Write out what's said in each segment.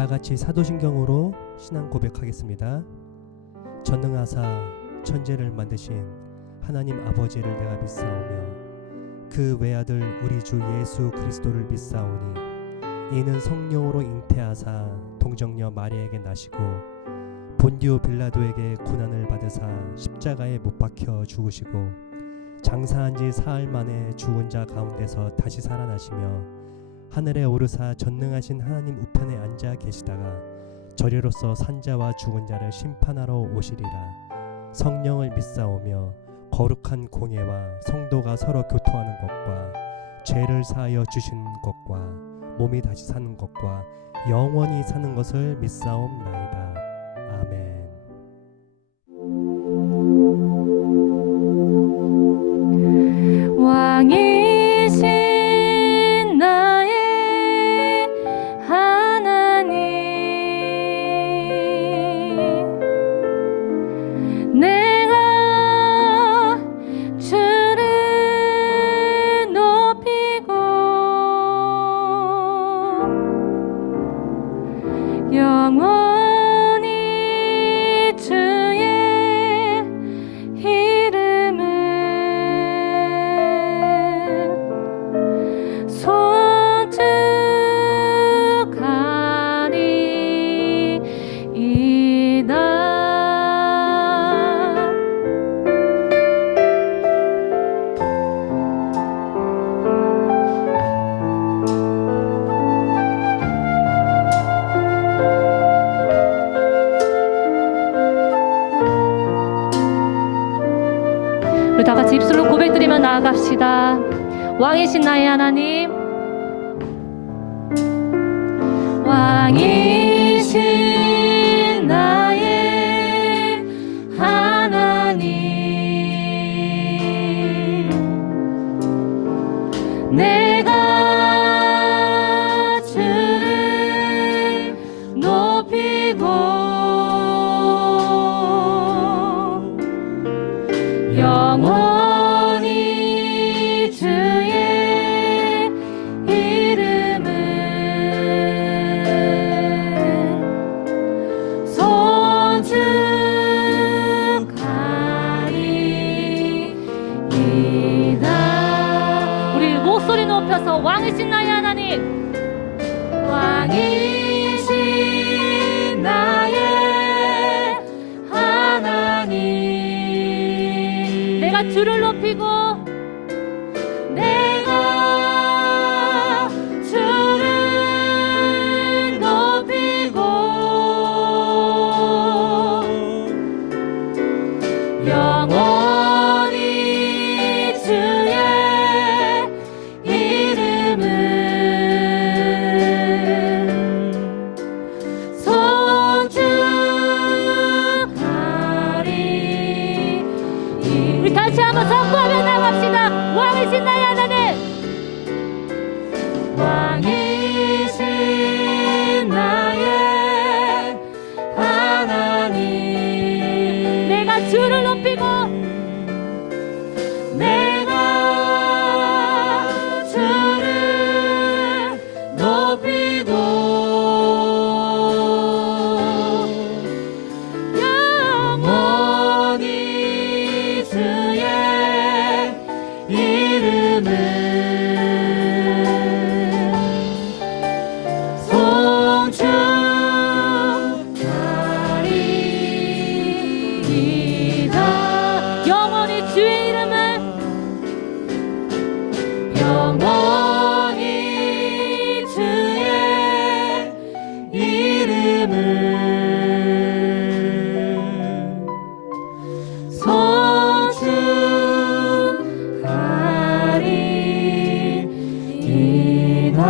다 같이 사도신경으로 신앙 고백하겠습니다. 전능하사 천지를 만드신 하나님 아버지를 내가 믿사오며 그 외아들 우리 주 예수 그리스도를 믿사오니 이는 성령으로 잉태하사 동정녀 마리아에게 나시고 본디오 빌라도에게 고난을 받으사 십자가에 못 박혀 죽으시고 장사한 지 사흘 만에 죽은 자 가운데서 다시 살아나시며 하늘에 오르사 전능하신 하나님 우편에 앉아 계시다가 저리로서 산자와 죽은 자를 심판하러 오시리라. 성령을 믿사오며 거룩한 공예와 성도가 서로 교통하는 것과 죄를 사하여 주신 것과 몸이 다시 사는 것과 영원히 사는 것을 믿사옵나이다. 아멘. 왕이신 나의 하나님, 내가 주를 높이고 영원히 주의 이름을 손축하리이다. 우리 다 같이 입술로 고백드리며 나아갑시다. 왕이신 나의 하나님, 왕이신 나의 하나님, 내가 주를 높이고 영원히 주의 이름을 손축하리이다. 우리 목소리 높여서 왕이신 나의 하나님, 왕이신 나의 하나님, 내가 주를 높이고 내가 주를 높이고 영원히 주의 이름을 손축하리. 우리 다시 한번 선포하며 나갑시다. 왕이신 나의 하나님, 왕이신 나의 하나님, 내가 주를 높이고 내가 주를 높이고 영원히 주의 이름을 손축하리이다. 영원히 주의 이름을, 영원히 주의 이름을 손축하리이다.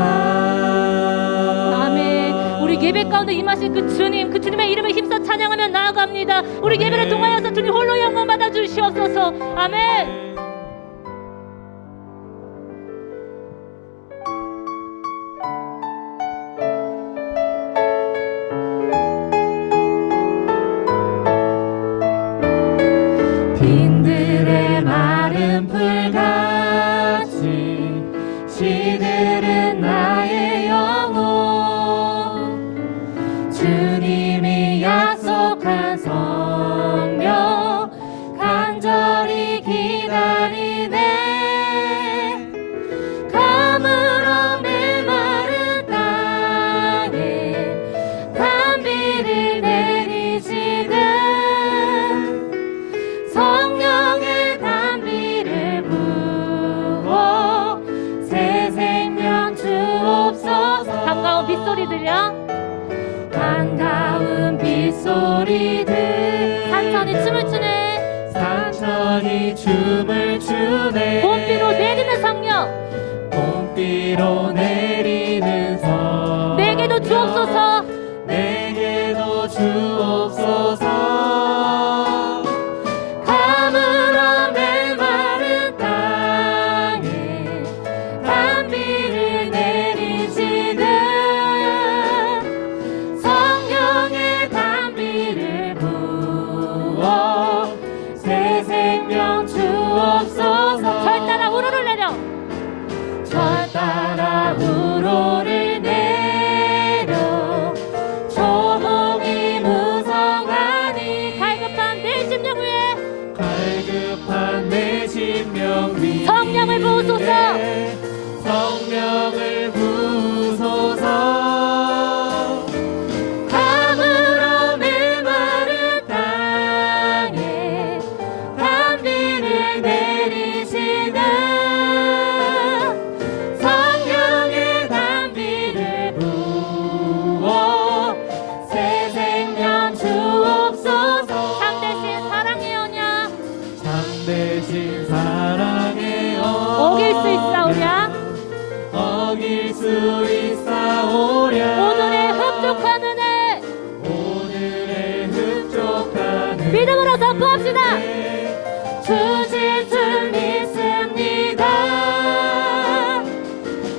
아멘. 우리 예배 가운데 임하신 그 주님, 그 주님의 이름을 힘써 찬양하며 나아갑니다. 우리 예배를 통하여서 주님 홀로 영광 받아 주시옵소서. 아멘. 빈들의 마른 풀같이 시들은 나의 영혼 주님이 약속한 성령 간절히 기다리네. 가물어 메마른 땅에 단비를 내리시는 성령의 단비를 부어 새 생명 주옵소서. 반가운 빗소리 들려? 반가운 빗소리들 산천이 춤을 추네. 산천이 춤을 추네. 봄비로 내리는 성령 봄비로 내리는 성 내게도 주옵소서. 내게도 주옵소서. 가물어 메마른 땅에 단비를 내리시는 성령의 단비를 부어 새 생명 주옵소서. 절 따라 우로를 내려. 절 따라 우로를 내려. 조목이 무성하니 갈급한 내 심령 위에 갈급한 내 심령 위에 성령을 부으소서. 성령을 부으소서. 가물어 메마른 땅에 단비를 내리시는 성령의 단비를 부어 새 생명 주옵소서. 참되신 사랑의 언약 참되신 사랑의 어길 수 있사오랴. 어길 수 있사오랴. 오늘의 흡족한 은혜 오늘의 흡족한 은혜 믿음으로 선포합시다. 주실 줄 믿습니다.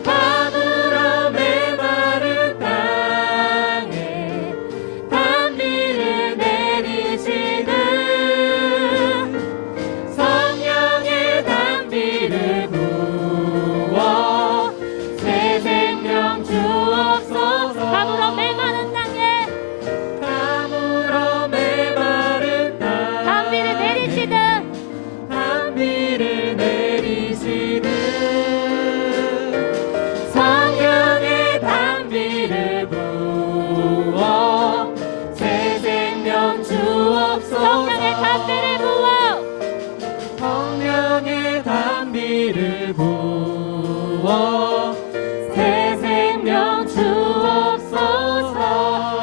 가물어 메마른 땅에 단비를 내리시는 성령의 단비를 부어 새 생명 주옵소서. 가물어 메마른 땅에 가물어 메마른 땅 단비를 내리시는 단비를 내리시는 성령의 단비를 부어 새 생명 주옵소서. 성령의 단비를 부어 성령의 단비를 부어 새 생명 주옵소서.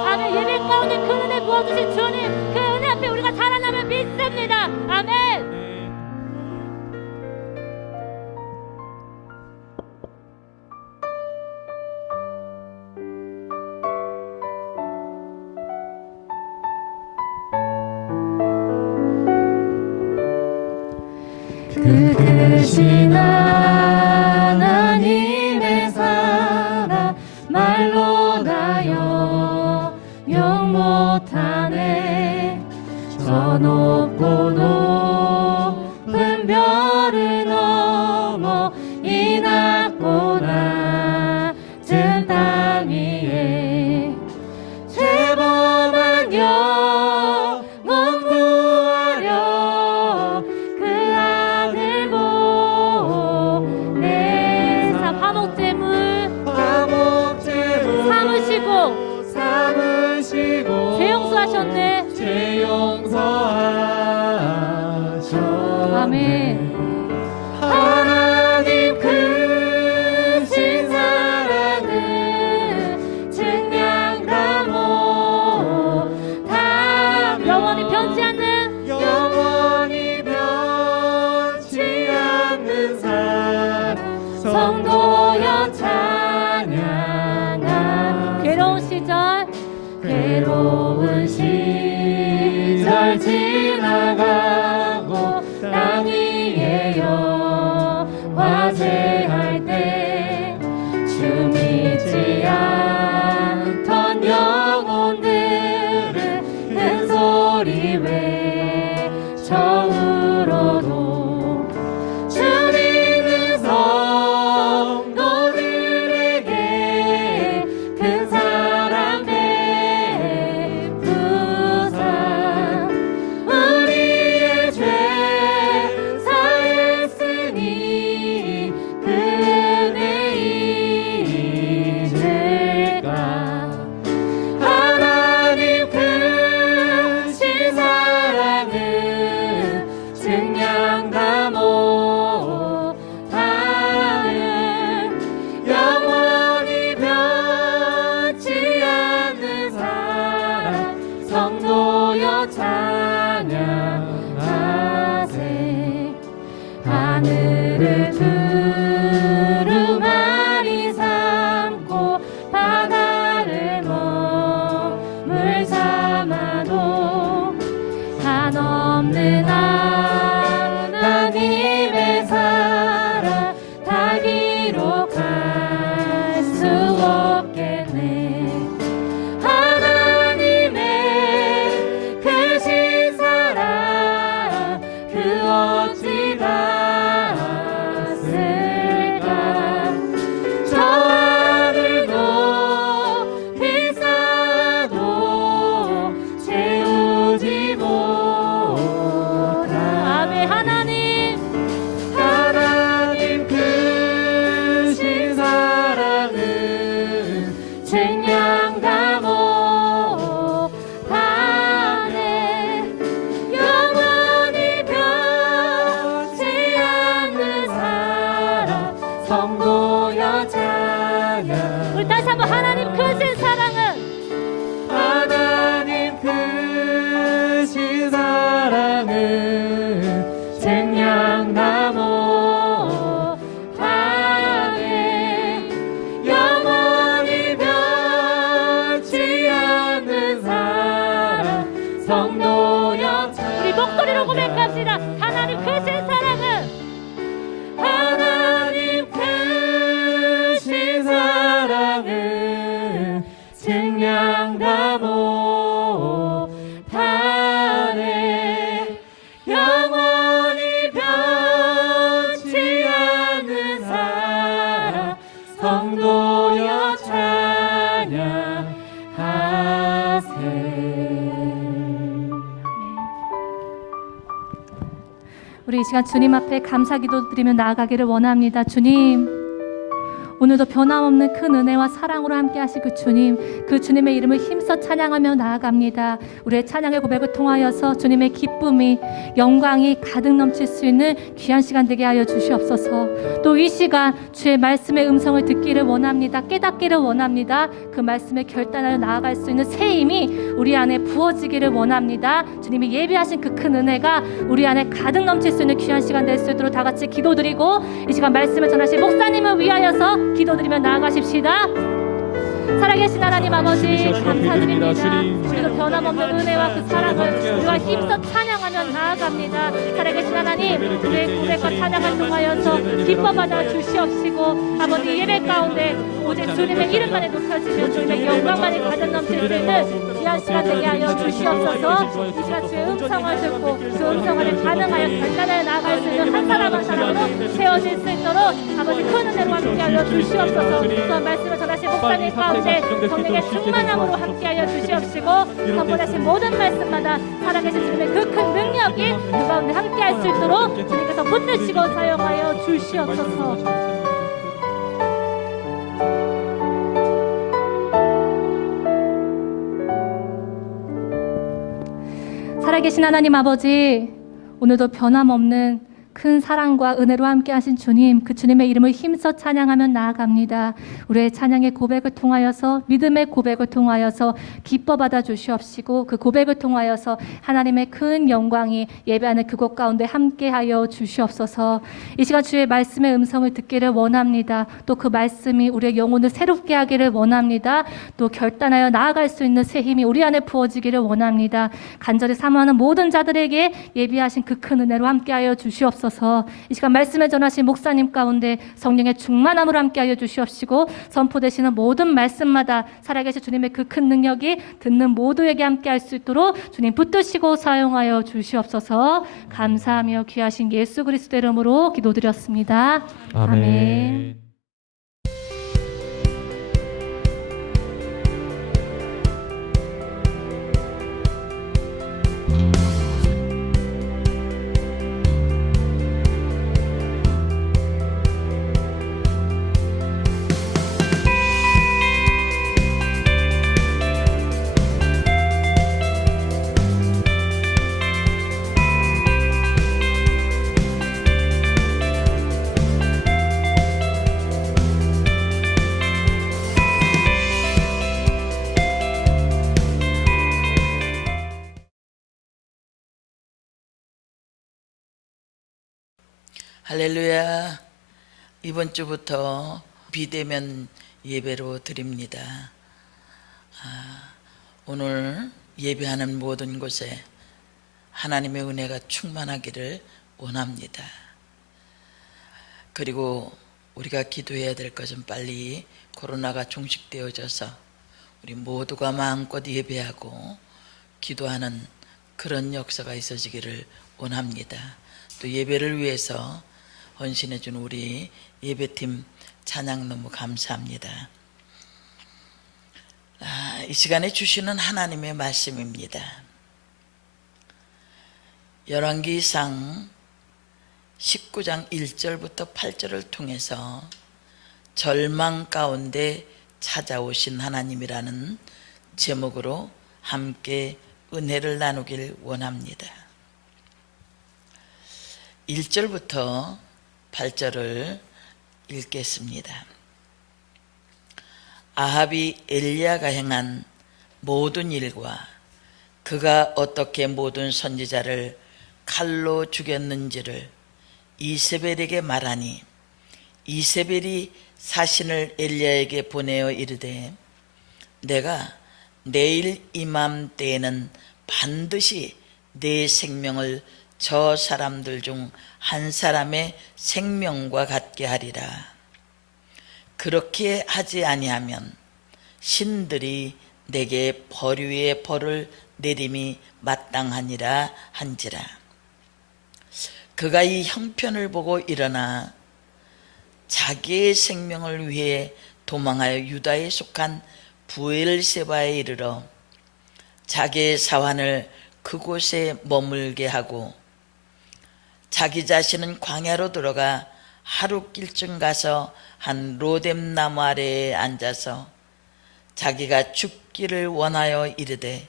아멘. 예배 가운데 큰 은혜 부어주신 주님, 그 은혜 앞에 우리가 살아남을 믿습니다. 아멘. 그 크신 하나님의 사랑 말로 다 영영 못하네. 저 높고 높은 별을 넘어 이 낮고 낮은 땅 위에 죄범한 영혼 구하려 그 아들 보내사 화목제물 화목제물 삼으시고 죄 용서하셨네. 죄 용서하셨네. 아멘. 하나님 크신 사랑은 증량다 못함. 영원히 변치 않는 영원히 변치 않는 사랑 성도여 찬양하. 괴로운 시절 지나가고 땅 위에 화제할 때 주 믿지 않던 영혼들은 큰 소리 외쳐 울어도 주 믿는 성도들에게 큰 사랑 베풀어 쟁량 담어 반에 영원히 변치 않는 사랑 성도여 찬양. 우리 다시 한번 하나님 크신 사랑은 하나님 크신 사랑은 쟁량 담어 반에 영원히 변치 않는 사랑 성도여 찬양. 우리 목소리로 고백합시다. 하나님 크신 사랑은 하나님 크신 사랑은 쟁량 담어 반에 영원히 변치 않는 사랑 성도여 찬양하세. 우리 이 시간 주님 앞에 감사 기도 드리며 나아가기를 원합니다. 주님, 오늘도 변함없는 큰 은혜와 사랑으로 함께 하실 그 주님, 그 주님의 이름을 힘써 찬양하며 나아갑니다. 우리의 찬양의 고백을 통하여서 주님의 기쁨이, 영광이 가득 넘칠 수 있는 귀한 시간 되게 하여 주시옵소서. 또 이 시간 주의 말씀의 음성을 듣기를 원합니다. 깨닫기를 원합니다. 그 말씀에 결단하여 나아갈 수 있는 새 힘이 우리 안에 부어지기를 원합니다. 주님이 예비하신 그 큰 은혜가 우리 안에 가득 넘칠 수 있는 귀한 시간 될 수 있도록 다 같이 기도드리고 이 시간 말씀을 전하실 목사님을 위하여서 기도드리며 나아가십시다. 살아계신 하나님 아버지 감사드립니다. 우리도 변함없는 은혜와 그 사랑을 우리가 힘써 찬양하며 나아갑니다. 살아계신 하나님, 우리의 고백과 찬양을 통하여서 기뻐받아 주시옵시고 아버지 예배 가운데 오직 주님의 이름만에 높여지며 주님의 영광만이 가득 넘칠 수 있는 귀한 시간 되게 하여 주시옵소서. 이 시간 주의 음성을 듣고 그 음성을 반응하여 결단하여 나아갈 수 있는 한 사람 한 사람으로 세워질 수 있도록 아버지 큰 은혜로 함께하여 주시옵소서. 또한 말씀을 전하신 목사님 가운데 성령의 충만함으로 함께하여 주시옵시고 선포하신 모든 말씀마다 살아계신 주님의 그 큰 능력이 그 가운데 함께할 수 있도록 주님께서 붙드시고 사용하여 주시옵소서. 살아계신 하나님 아버지, 오늘도 변함없는 큰 사랑과 은혜로 함께 하신 주님, 그 주님의 이름을 힘써 찬양하며 나아갑니다. 우리의 찬양의 고백을 통하여서, 믿음의 고백을 통하여서 기뻐받아 주시옵시고 그 고백을 통하여서 하나님의 큰 영광이 예배하는 그곳 가운데 함께하여 주시옵소서. 이 시간 주의 말씀의 음성을 듣기를 원합니다. 또 그 말씀이 우리의 영혼을 새롭게 하기를 원합니다. 또 결단하여 나아갈 수 있는 새 힘이 우리 안에 부어지기를 원합니다. 간절히 사모하는 모든 자들에게 예비하신 그 큰 은혜로 함께하여 주시옵소서. 이 시간 말씀을 전하신 목사님 가운데 성령의 충만함으로 함께하여 주시옵시고 선포되시는 모든 말씀마다 살아계신 주님의 그 큰 능력이 듣는 모두에게 함께할 수 있도록 주님 붙드시고 사용하여 주시옵소서. 감사하며 귀하신 예수 그리스도의 이름으로 기도드렸습니다. 아멘. 할렐루야. 이번 주부터 비대면 예배로 드립니다. 오늘 예배하는 모든 곳에 하나님의 은혜가 충만하기를 원합니다. 그리고 우리가 기도해야 될 것은 빨리 코로나가 종식되어져서 우리 모두가 마음껏 예배하고 기도하는 그런 역사가 있어지기를 원합니다. 또 예배를 위해서 헌신해 준 우리 예배팀 찬양 너무 감사합니다. 이 시간에 주시는 하나님의 말씀입니다. 열왕기상 19장 1절부터 8절을 통해서 절망 가운데 찾아오신 하나님이라는 제목으로 함께 은혜를 나누길 원합니다. 1절부터 8절을 읽겠습니다. 아합이 엘리야가 행한 모든 일과 그가 어떻게 모든 선지자를 칼로 죽였는지를 이세벨에게 말하니 이세벨이 사신을 엘리야에게 보내어 이르되 내가 내일 이맘때에는 반드시 내 생명을 저 사람들 중 한 사람의 생명과 같게 하리라. 그렇게 하지 아니하면 신들이 내게 벌 위에 벌을 내림이 마땅하니라 한지라. 그가 이 형편을 보고 일어나 자기의 생명을 위해 도망하여 유다에 속한 부엘세바에 이르러 자기의 사환을 그곳에 머물게 하고 자기 자신은 광야로 들어가 하룻길쯤 가서 한 로뎀 나무 아래에 앉아서 자기가 죽기를 원하여 이르되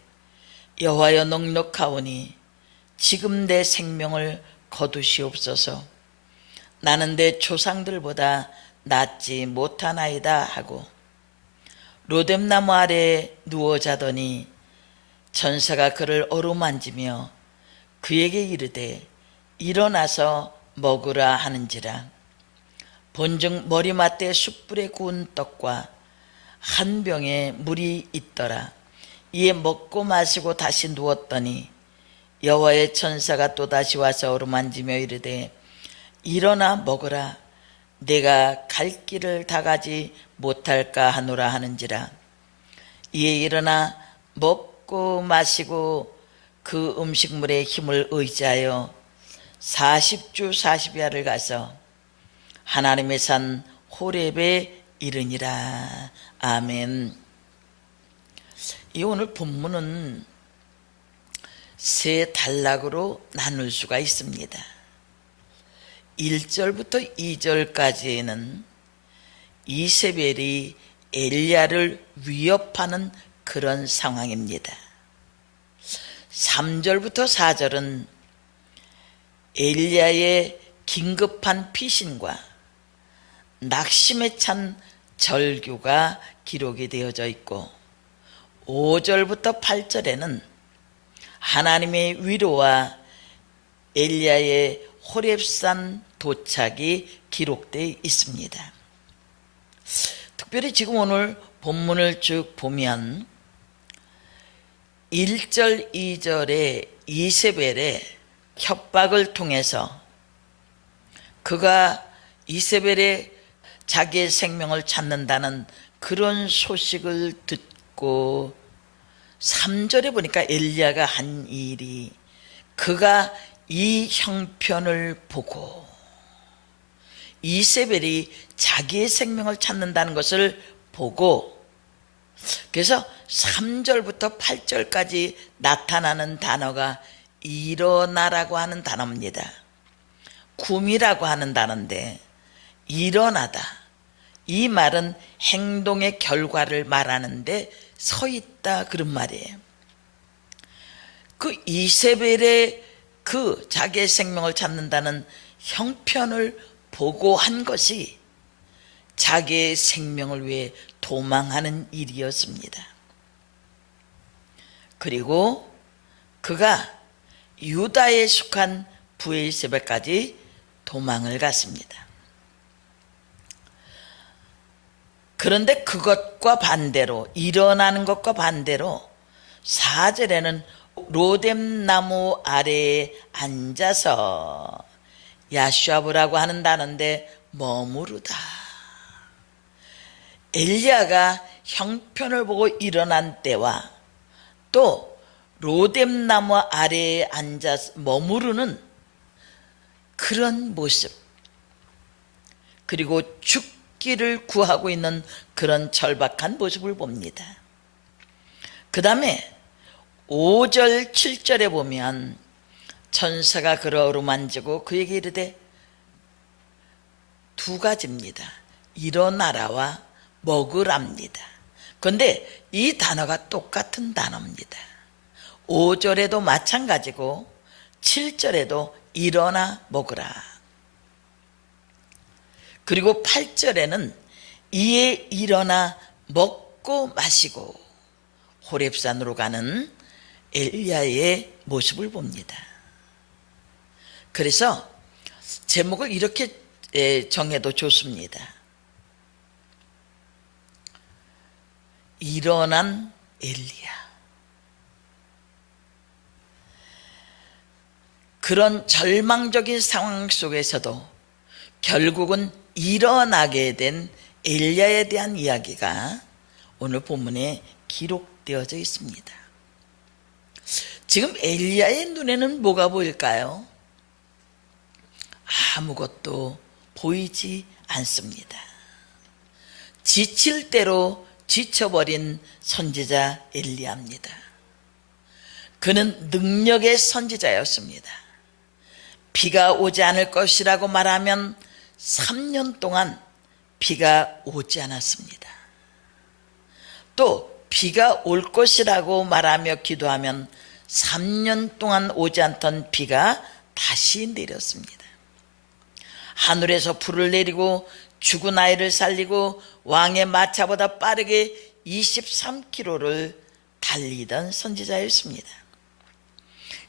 여호와여 넉넉하오니 지금 내 생명을 거두시옵소서. 나는 내 조상들보다 낫지 못하나이다 하고 로뎀 나무 아래에 누워 자더니 천사가 그를 어루만지며 그에게 이르되 일어나서 먹으라 하는지라. 본즉 머리맡에 숯불에 구운 떡과 한 병에 물이 있더라. 이에 먹고 마시고 다시 누웠더니 여호와의 천사가 또다시 와서 어루만지며 이르되 일어나 먹으라. 내가 갈 길을 다 가지 못할까 하노라 하는지라. 이에 일어나 먹고 마시고 그 음식물의 힘을 의지하여 40주 40야를 가서 하나님의 산 호렙에 이르니라. 아멘. 이 오늘 본문은 세 단락으로 나눌 수가 있습니다. 1절부터 2절까지는 이세벨이 엘리야를 위협하는 그런 상황입니다. 3절부터 4절은 엘리야의 긴급한 피신과 낙심에 찬 절규가 기록이 되어져 있고 5절부터 8절에는 하나님의 위로와 엘리야의 호렙산 도착이 기록되어 있습니다. 특별히 지금 오늘 본문을 쭉 보면 1절, 2절에 이세벨의 협박을 통해서 그가 이세벨의 자기의 생명을 찾는다는 그런 소식을 듣고 3절에 보니까 엘리야가 한 일이 그가 이 형편을 보고 이세벨이 자기의 생명을 찾는다는 것을 보고 그래서 3절부터 8절까지 나타나는 단어가 일어나라고 하는 단어입니다. 굼이라고 하는 단어인데 일어나다 이 말은 행동의 결과를 말하는데 서 있다 그런 말이에요. 그 이세벨의 그 자기의 생명을 찾는다는 형편을 보고 한 것이 자기의 생명을 위해 도망하는 일이었습니다. 그리고 그가 유다에 속한 부엘세바까지 도망을 갔습니다. 그런데 그것과 반대로 일어나는 것과 반대로 4절에는 로뎀 나무 아래에 앉아서 야슈아브라고 하는 단어인데 머무르다. 엘리야가 형편을 보고 일어난 때와 또 로뎀 나무 아래에 앉아서 머무르는 그런 모습, 그리고 죽기를 구하고 있는 그런 절박한 모습을 봅니다. 그 다음에 5절 7절에 보면 천사가 그를 어루만지고 그에게 이르되 두 가지입니다. 일어나라와 먹으랍니다. 그런데 이 단어가 똑같은 단어입니다. 5절에도 마찬가지고 7절에도 일어나 먹으라. 그리고 8절에는 이에 일어나 먹고 마시고 호렙산으로 가는 엘리야의 모습을 봅니다. 그래서 제목을 이렇게 정해도 좋습니다. 일어난 엘리야. 그런 절망적인 상황 속에서도 결국은 일어나게 된 엘리야에 대한 이야기가 오늘 본문에 기록되어져 있습니다. 지금 엘리야의 눈에는 뭐가 보일까요? 아무것도 보이지 않습니다. 지칠 대로 지쳐버린 선지자 엘리야입니다. 그는 능력의 선지자였습니다. 비가 오지 않을 것이라고 말하면 3년 동안 비가 오지 않았습니다. 또 비가 올 것이라고 말하며 기도하면 3년 동안 오지 않던 비가 다시 내렸습니다. 하늘에서 불을 내리고 죽은 아이를 살리고 왕의 마차보다 빠르게 23km를 달리던 선지자였습니다.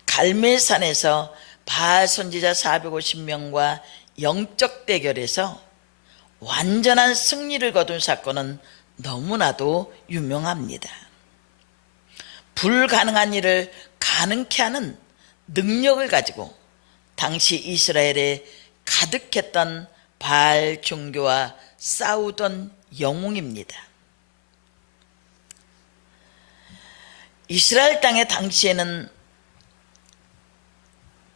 갈멜산에서 바알 선지자 450명과 영적 대결에서 완전한 승리를 거둔 사건은 너무나도 유명합니다. 불가능한 일을 가능케 하는 능력을 가지고 당시 이스라엘에 가득했던 바알 종교와 싸우던 영웅입니다. 이스라엘 땅에 당시에는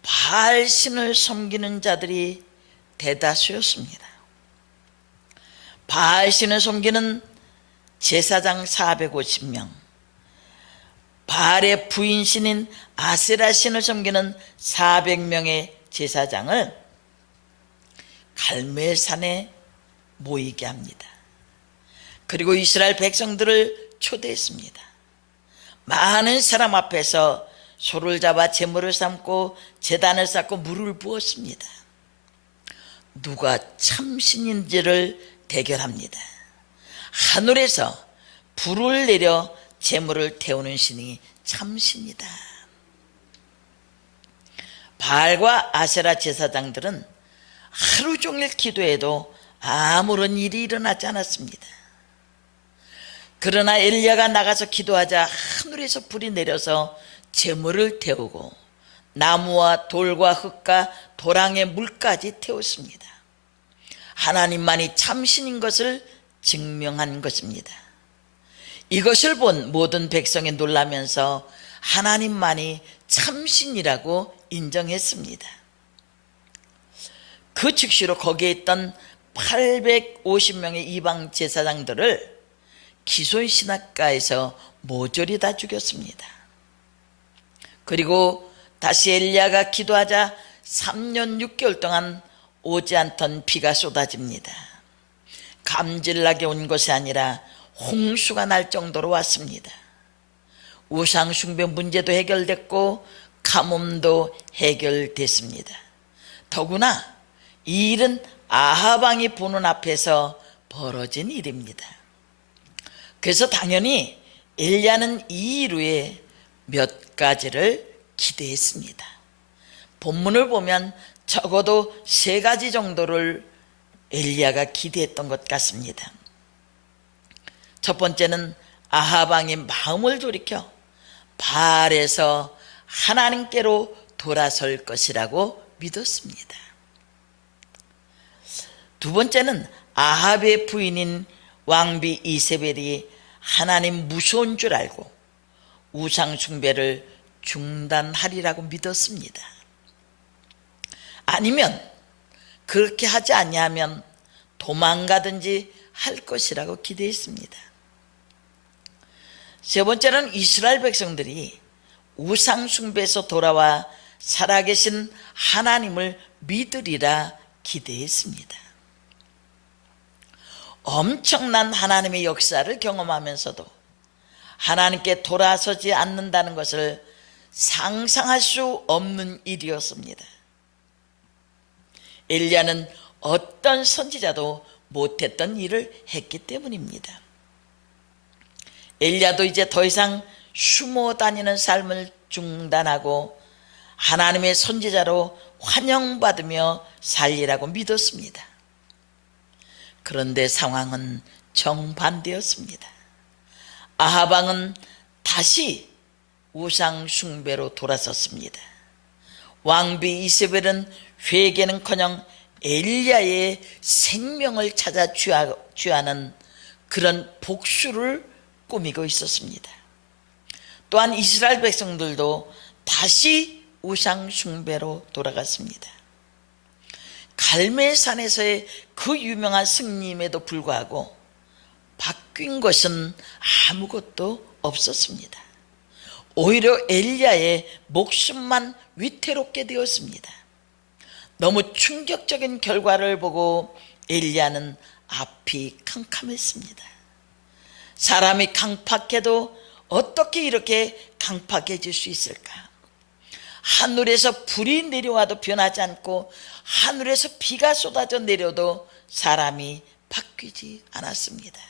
바알 신을 섬기는 자들이 대다수였습니다. 바알 신을 섬기는 제사장 450명, 바알의 부인신인 아세라 신을 섬기는 400명의 제사장을 갈멜산에 모이게 합니다. 그리고 이스라엘 백성들을 초대했습니다. 많은 사람 앞에서 소를 잡아 제물을 삶고 제단을 쌓고 물을 부었습니다. 누가 참신인지를 대결합니다. 하늘에서 불을 내려 제물을 태우는 신이 참신이다. 바알과 아세라 제사장들은 하루 종일 기도해도 아무런 일이 일어나지 않았습니다. 그러나 엘리야가 나가서 기도하자 하늘에서 불이 내려서 제물을 태우고 나무와 돌과 흙과 도랑의 물까지 태웠습니다. 하나님만이 참신인 것을 증명한 것입니다. 이것을 본 모든 백성이 놀라면서 하나님만이 참신이라고 인정했습니다. 그 즉시로 거기에 있던 850명의 이방 제사장들을 기손 신학가에서 모조리 다 죽였습니다. 그리고 다시 엘리야가 기도하자 3년 6개월 동안 오지 않던 비가 쏟아집니다. 감질나게 온 것이 아니라 홍수가 날 정도로 왔습니다. 우상 숭배 문제도 해결됐고 가뭄도 해결됐습니다. 더구나 이 일은 아합 왕이 보는 앞에서 벌어진 일입니다. 그래서 당연히 엘리야는 이 일 후에 몇 가지를 기대했습니다. 본문을 보면 적어도 3가지 정도를 엘리야가 기대했던 것 같습니다. 첫 번째는 아합 왕의 마음을 돌이켜 바알에서 하나님께로 돌아설 것이라고 믿었습니다. 두 번째는 아합의 부인인 왕비 이세벨이 하나님 무서운 줄 알고 우상 숭배를 중단하리라고 믿었습니다. 아니면 그렇게 하지 아니하면 도망가든지 할 것이라고 기대했습니다. 세 번째는 이스라엘 백성들이 우상 숭배에서 돌아와 살아계신 하나님을 믿으리라 기대했습니다. 엄청난 하나님의 역사를 경험하면서도 하나님께 돌아서지 않는다는 것을 상상할 수 없는 일이었습니다. 엘리야는 어떤 선지자도 못했던 일을 했기 때문입니다. 엘리야도 이제 더 이상 숨어 다니는 삶을 중단하고 하나님의 선지자로 환영받으며 살리라고 믿었습니다. 그런데 상황은 정반대였습니다. 아합 왕은 다시 우상 숭배로 돌아섰습니다. 왕비 이세벨은 회개는커녕 엘리야의 생명을 찾아 취하는 그런 복수를 꾸미고 있었습니다. 또한 이스라엘 백성들도 다시 우상 숭배로 돌아갔습니다. 갈멜산에서의 그 유명한 승리임에도 불구하고 바뀐 것은 아무것도 없었습니다. 오히려 엘리야의 목숨만 위태롭게 되었습니다. 너무 충격적인 결과를 보고 엘리야는 앞이 캄캄했습니다. 사람이 강팍해도 어떻게 이렇게 강팍해질 수 있을까? 하늘에서 불이 내려와도 변하지 않고 하늘에서 비가 쏟아져 내려도 사람이 바뀌지 않았습니다.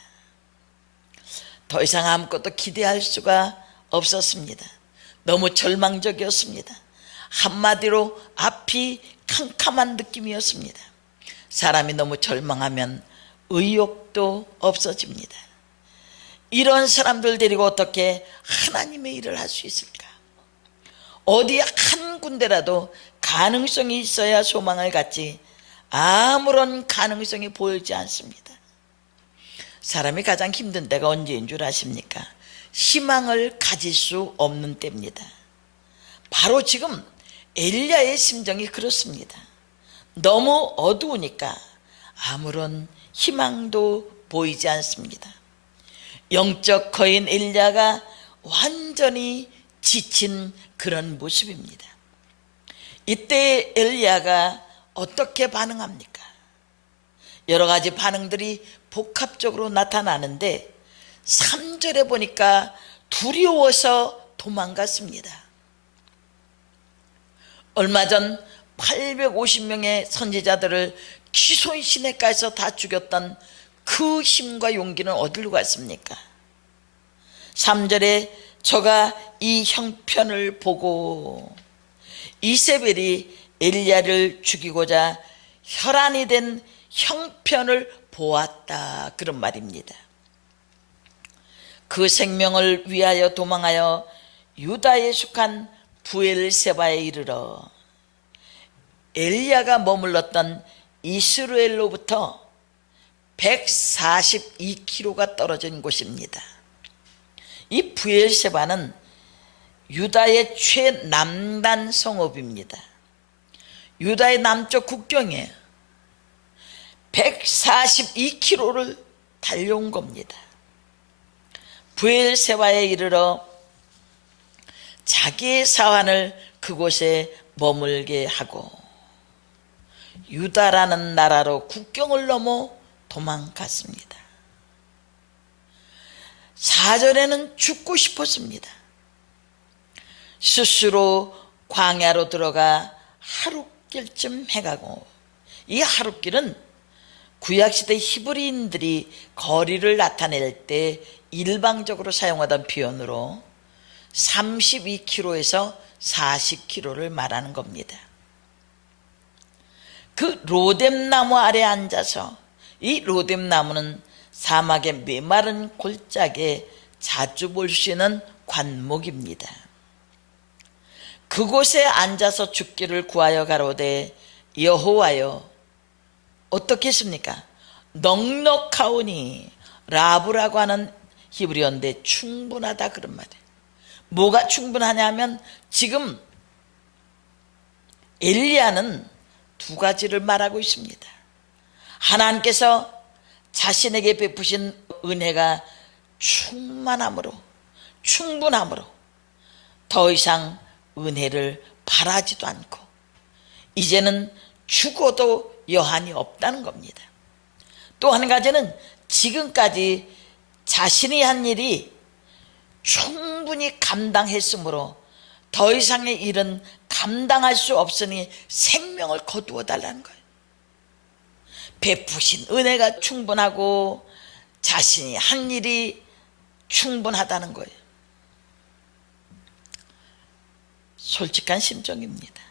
더 이상 아무것도 기대할 수가 없었습니다. 너무 절망적이었습니다. 한마디로 앞이 캄캄한 느낌이었습니다. 사람이 너무 절망하면 의욕도 없어집니다. 이런 사람들 데리고 어떻게 하나님의 일을 할 수 있을까? 어디 한 군데라도 가능성이 있어야 소망을 갖지 아무런 가능성이 보이지 않습니다. 사람이 가장 힘든 때가 언제인 줄 아십니까? 희망을 가질 수 없는 때입니다. 바로 지금 엘리야의 심정이 그렇습니다. 너무 어두우니까 아무런 희망도 보이지 않습니다. 영적 거인 엘리야가 완전히 지친 그런 모습입니다. 이때 엘리야가 어떻게 반응합니까? 여러 가지 반응들이 복합적으로 나타나는데 3절에 보니까 두려워서 도망갔습니다. 얼마 전 850명의 선지자들을 기손 시내가에서 다 죽였던 그 힘과 용기는 어디로 갔습니까? 3절에 저가 이 형편을 보고 이세벨이 엘리야를 죽이고자 혈안이 된 형편을 보았다, 그런 말입니다. 그 생명을 위하여 도망하여 유다에 속한 부엘세바에 이르러 엘리야가 머물렀던 이스라엘로부터 142km가 떨어진 곳입니다. 이 부엘세바는 유다의 최남단 성읍입니다. 유다의 남쪽 국경에 142km를 달려온 겁니다. 부엘세바에 이르러 자기의 사환을 그곳에 머물게 하고 유다라는 나라로 국경을 넘어 도망갔습니다. 4절에는 죽고 싶었습니다. 스스로 광야로 들어가 하룻길쯤 해가고, 이 하룻길은 구약시대 히브리인들이 거리를 나타낼 때 일방적으로 사용하던 표현으로 32km에서 40km를 말하는 겁니다. 그 로뎀나무 아래 앉아서, 이 로뎀나무는 사막의 메마른 골짜기에 자주 볼 수 있는 관목입니다. 그곳에 앉아서 죽기를 구하여 가로되 여호와여, 어떻게 했습니까? 넉넉하오니, 라브라고 하는 히브리어인데 충분하다, 그런 말이에요. 뭐가 충분하냐면 지금 엘리야는 두 가지를 말하고 있습니다. 하나님께서 자신에게 베푸신 은혜가 충만함으로, 충분함으로 더 이상 은혜를 바라지도 않고 이제는 죽어도 여한이 없다는 겁니다. 또 한 가지는 지금까지 자신이 한 일이 충분히 감당했으므로 더 이상의 일은 감당할 수 없으니 생명을 거두어 달라는 거예요. 베푸신 은혜가 충분하고 자신이 한 일이 충분하다는 거예요. 솔직한 심정입니다.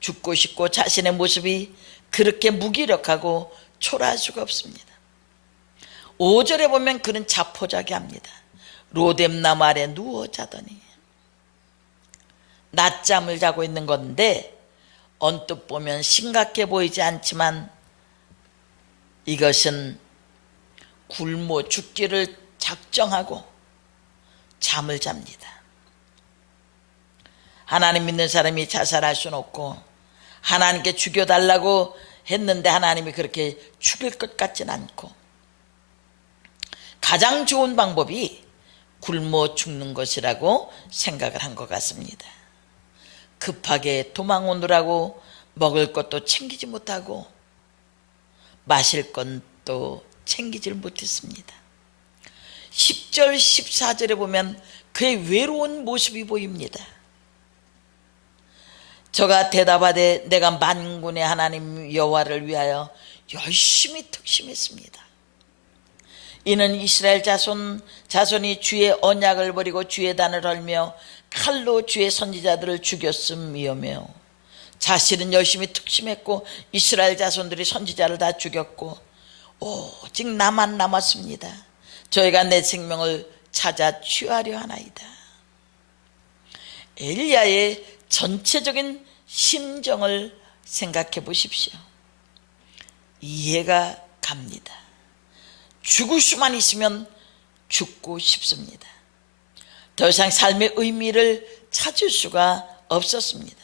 죽고 싶고 자신의 모습이 그렇게 무기력하고 초라할 수가 없습니다. 5절에 보면 그는 자포자기합니다. 로뎀나무 아래 누워 자더니, 낮잠을 자고 있는 건데 언뜻 보면 심각해 보이지 않지만 이것은 굶어 죽기를 작정하고 잠을 잡니다. 하나님 믿는 사람이 자살할 수는 없고 하나님께 죽여달라고 했는데 하나님이 그렇게 죽일 것 같진 않고, 가장 좋은 방법이 굶어 죽는 것이라고 생각을 한 것 같습니다. 급하게 도망 오느라고 먹을 것도 챙기지 못하고 마실 것도 챙기질 못했습니다. 10절 14절에 보면 그의 외로운 모습이 보입니다. 저가 대답하되 내가 만군의 하나님 여호와를 위하여 열심히 특심했습니다. 이는 이스라엘 자손이 주의 언약을 버리고 주의 단을 헐며 칼로 주의 선지자들을 죽였음이오며, 자신은 열심히 특심했고 이스라엘 자손들이 선지자를 다 죽였고 오직 나만 남았습니다. 저희가 내 생명을 찾아 취하려 하나이다. 엘리야의 전체적인 심정을 생각해 보십시오. 이해가 갑니다. 죽을 수만 있으면 죽고 싶습니다. 더 이상 삶의 의미를 찾을 수가 없었습니다.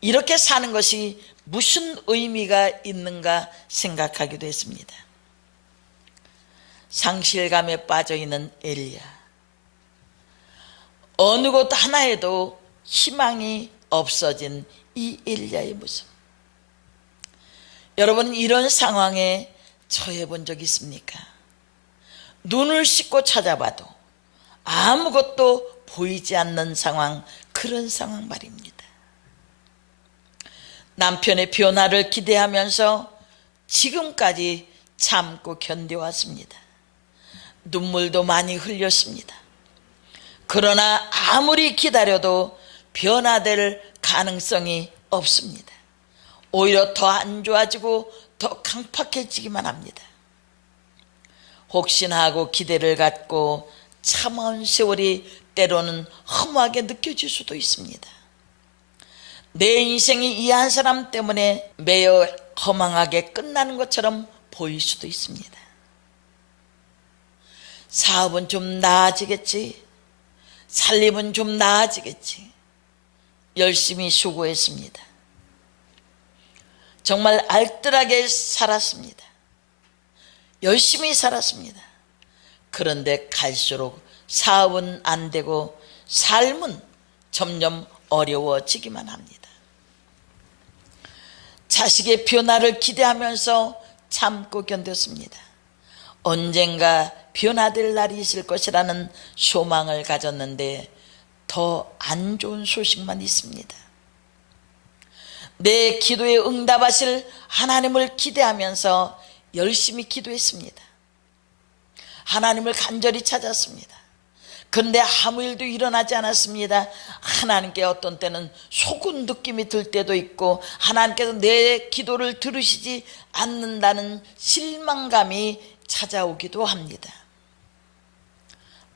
이렇게 사는 것이 무슨 의미가 있는가 생각하기도 했습니다. 상실감에 빠져있는 엘리야, 어느 것 하나에도 희망이 없어진 이 엘리야의 모습, 여러분 이런 상황에 처해 본 적 있습니까? 눈을 씻고 찾아봐도 아무것도 보이지 않는 상황, 그런 상황 말입니다. 남편의 변화를 기대하면서 지금까지 참고 견뎌왔습니다. 눈물도 많이 흘렸습니다. 그러나 아무리 기다려도 변화될 가능성이 없습니다. 오히려 더 안 좋아지고 더 강팍해지기만 합니다. 혹시나 하고 기대를 갖고 참아온 세월이 때로는 허무하게 느껴질 수도 있습니다. 내 인생이 이 한 사람 때문에 매여 허망하게 끝나는 것처럼 보일 수도 있습니다. 사업은 좀 나아지겠지, 살림은 좀 나아지겠지, 열심히 수고했습니다. 정말 알뜰하게 살았습니다. 열심히 살았습니다. 그런데 갈수록 사업은 안 되고 삶은 점점 어려워지기만 합니다. 자식의 변화를 기대하면서 참고 견뎠습니다. 언젠가 변화될 날이 있을 것이라는 소망을 가졌는데 더 안 좋은 소식만 있습니다. 내 기도에 응답하실 하나님을 기대하면서 열심히 기도했습니다. 하나님을 간절히 찾았습니다. 그런데 아무 일도 일어나지 않았습니다. 하나님께 어떤 때는 속은 느낌이 들 때도 있고 하나님께서 내 기도를 들으시지 않는다는 실망감이 찾아오기도 합니다.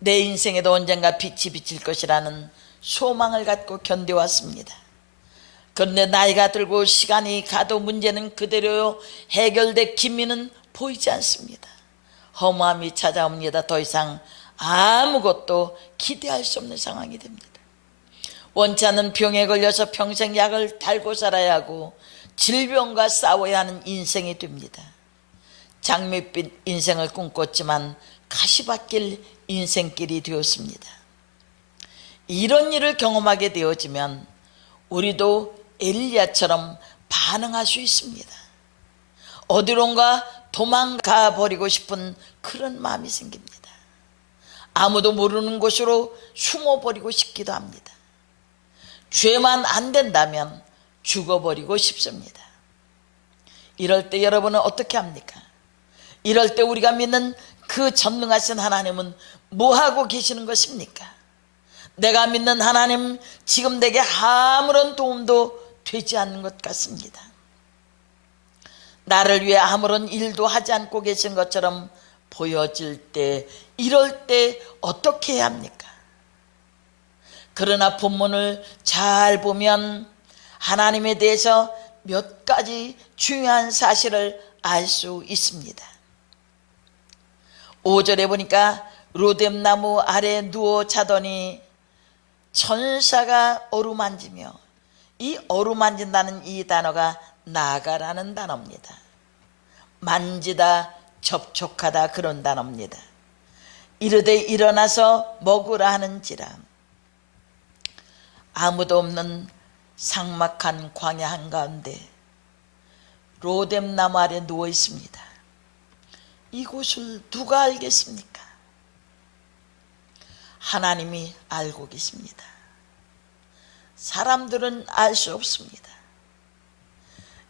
내 인생에도 언젠가 빛이 비칠 것이라는 소망을 갖고 견뎌왔습니다. 그런데 나이가 들고 시간이 가도 문제는 그대로 해결될 기미는 보이지 않습니다. 허무함이 찾아옵니다. 더 이상 아무것도 기대할 수 없는 상황이 됩니다. 원치 않는 병에 걸려서 평생 약을 달고 살아야 하고 질병과 싸워야 하는 인생이 됩니다. 장밋빛 인생을 꿈꿨지만 가시밭길 인생길이 되었습니다. 이런 일을 경험하게 되어지면 우리도 엘리야처럼 반응할 수 있습니다. 어디론가 도망가 버리고 싶은 그런 마음이 생깁니다. 아무도 모르는 곳으로 숨어버리고 싶기도 합니다. 죄만 안 된다면 죽어버리고 싶습니다. 이럴 때 여러분은 어떻게 합니까? 이럴 때 우리가 믿는 그 전능하신 하나님은 뭐하고 계시는 것입니까? 내가 믿는 하나님 지금 내게 아무런 도움도 되지 않는 것 같습니다. 나를 위해 아무런 일도 하지 않고 계신 것처럼 보여질 때, 이럴 때 어떻게 해야 합니까? 그러나 본문을 잘 보면 하나님에 대해서 몇 가지 중요한 사실을 알 수 있습니다. 5절에 보니까 로뎀나무 아래 누워 자더니 천사가 어루만지며, 이 어루만진다는 이 단어가 나가라는 단어입니다. 만지다, 접촉하다, 그런 단어입니다. 이르되 일어나서 먹으라 하는지라. 아무도 없는 삭막한 광야 한가운데 로뎀나무 아래 누워 있습니다. 이곳을 누가 알겠습니까? 하나님이 알고 계십니다. 사람들은 알 수 없습니다.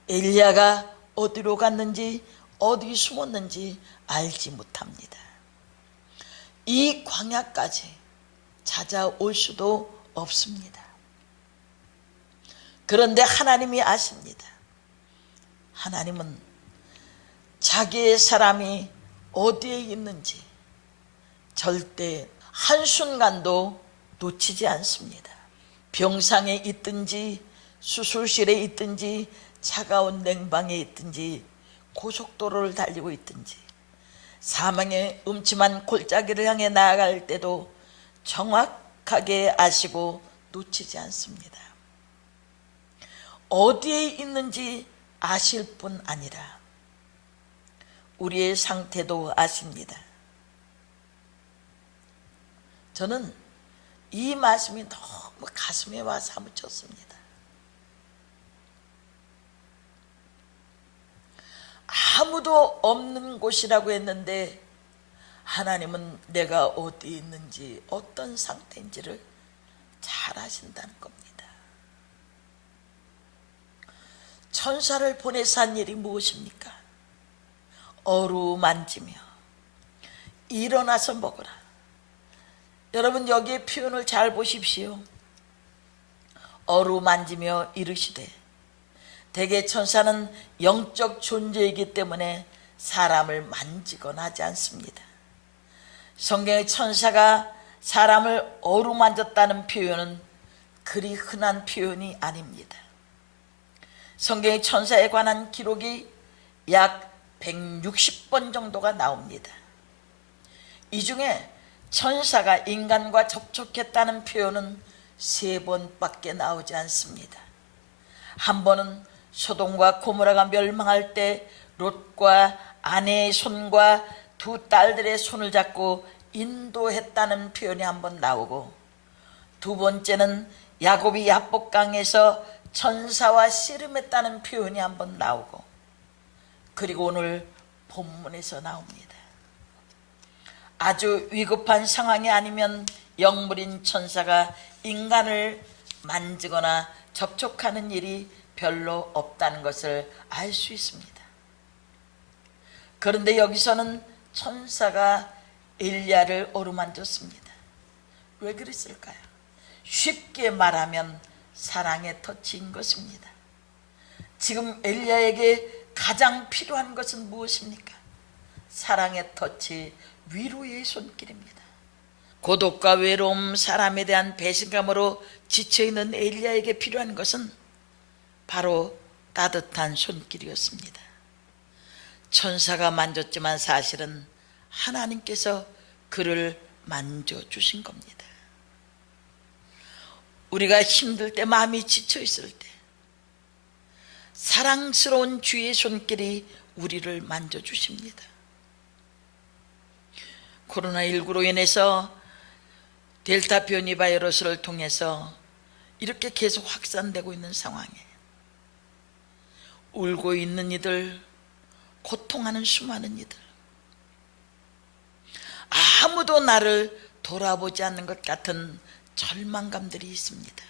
엘리야가 어디로 갔는지, 어디 숨었는지 알지 못합니다. 이 광야까지 찾아올 수도 없습니다. 그런데 하나님이 아십니다. 하나님은 자기의 사람이 어디에 있는지 절대 한순간도 놓치지 않습니다. 병상에 있든지 수술실에 있든지 차가운 냉방에 있든지 고속도로를 달리고 있든지 사망의 음침한 골짜기를 향해 나아갈 때도 정확하게 아시고 놓치지 않습니다. 어디에 있는지 아실 뿐 아니라 우리의 상태도 아십니다. 저는 이 말씀이 너무 가슴에 와 사무쳤습니다. 아무도 없는 곳이라고 했는데 하나님은 내가 어디 있는지 어떤 상태인지를 잘 아신다는 겁니다. 천사를 보내서 한 일이 무엇입니까? 어루만지며 일어나서 먹으라. 여러분 여기에 표현을 잘 보십시오. 어루만지며 이르시되, 대개 천사는 영적 존재이기 때문에 사람을 만지거나 하지 않습니다. 성경의 천사가 사람을 어루만졌다는 표현은 그리 흔한 표현이 아닙니다. 성경의 천사에 관한 기록이 약 160번 정도가 나옵니다. 이 중에 천사가 인간과 접촉했다는 표현은 3번밖에 나오지 않습니다. 한 번은 소돔과 고모라가 멸망할 때 롯과 아내의 손과 2 딸들의 손을 잡고 인도했다는 표현이 한 번 나오고, 2번째는 야곱이 야복강에서 천사와 씨름했다는 표현이 한 번 나오고, 그리고 오늘 본문에서 나옵니다. 아주 위급한 상황이 아니면 영물인 천사가 인간을 만지거나 접촉하는 일이 별로 없다는 것을 알 수 있습니다. 그런데 여기서는 천사가 엘리야를 어루만졌습니다. 왜 그랬을까요? 쉽게 말하면 사랑의 터치인 것입니다. 지금 엘리야에게 가장 필요한 것은 무엇입니까? 사랑의 터치, 위로의 손길입니다. 고독과 외로움, 사람에 대한 배신감으로 지쳐있는 엘리야에게 필요한 것은 바로 따뜻한 손길이었습니다. 천사가 만졌지만 사실은 하나님께서 그를 만져주신 겁니다. 우리가 힘들 때, 마음이 지쳐있을 때 사랑스러운 주의 손길이 우리를 만져주십니다. 코로나19로 인해서 델타 변이 바이러스를 통해서 이렇게 계속 확산되고 있는 상황에 울고 있는 이들, 고통하는 수많은 이들, 아무도 나를 돌아보지 않는 것 같은 절망감들이 있습니다.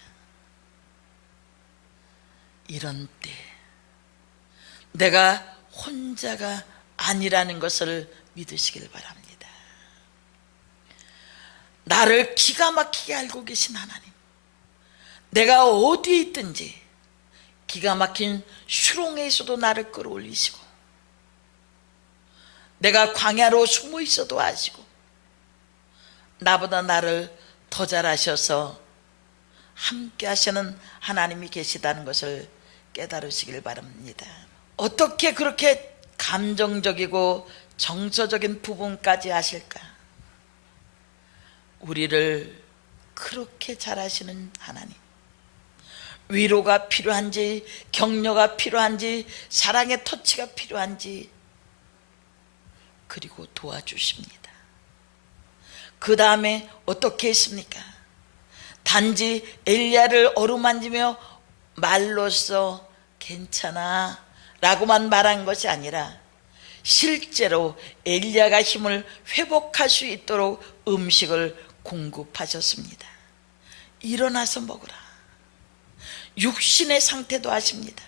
이런 때 내가 혼자가 아니라는 것을 믿으시길 바랍니다. 나를 기가 막히게 알고 계신 하나님, 내가 어디에 있든지 기가 막힌 수렁에서도 나를 끌어올리시고, 내가 광야로 숨어 있어도 아시고, 나보다 나를 더 잘 아셔서 함께 하시는 하나님이 계시다는 것을 깨달으시길 바랍니다. 어떻게 그렇게 감정적이고 정서적인 부분까지 하실까? 우리를 그렇게 잘 아시는 하나님, 위로가 필요한지, 격려가 필요한지, 사랑의 터치가 필요한지, 그리고 도와주십니다. 그 다음에 어떻게 했습니까? 단지 엘리야를 어루만지며 말로써 괜찮아 라고만 말한 것이 아니라, 실제로 엘리야가 힘을 회복할 수 있도록 음식을 공급하셨습니다. 일어나서 먹으라. 육신의 상태도 아십니다.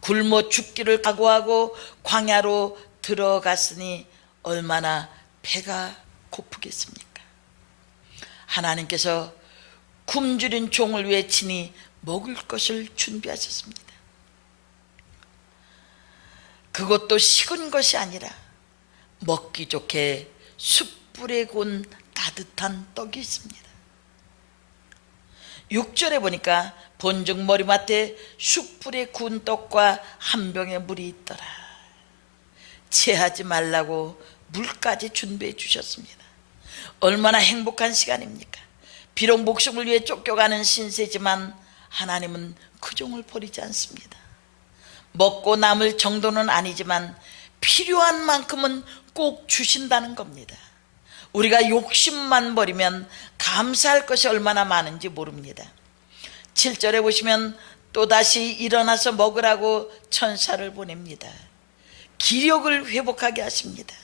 굶어 죽기를 각오하고 광야로 들어갔으니 얼마나 배가 고프겠습니까? 하나님께서 굶주린 종을 위해 친히 먹을 것을 준비하셨습니다. 그것도 식은 것이 아니라 먹기 좋게 숯불에 구운 따뜻한 떡이 있습니다. 6절에 보니까 본즉 머리맡에 숯불에 구운 떡과 한 병의 물이 있더라. 체하지 말라고 물까지 준비해 주셨습니다. 얼마나 행복한 시간입니까? 비록 목숨을 위해 쫓겨가는 신세지만 하나님은 그 종을 버리지 않습니다. 먹고 남을 정도는 아니지만 필요한 만큼은 꼭 주신다는 겁니다. 우리가 욕심만 버리면 감사할 것이 얼마나 많은지 모릅니다. 7절에 보시면 또다시 일어나서 먹으라고 천사를 보냅니다. 기력을 회복하게 하십니다.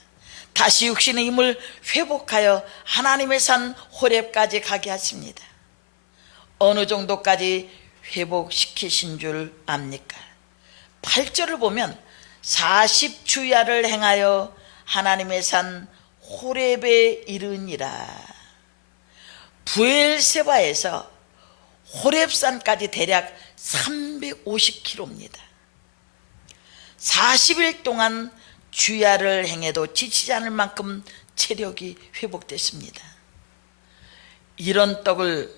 다시 육신의 힘을 회복하여 하나님의 산 호렙까지 가게 하십니다. 어느 정도까지 회복시키신 줄 압니까? 8절을 보면 40주야를 행하여 하나님의 산 호렙에 이르니라. 부엘세바에서 호렙산까지 대략 350km입니다. 40일 동안 주야를 행해도 지치지 않을 만큼 체력이 회복됐습니다. 이런 떡을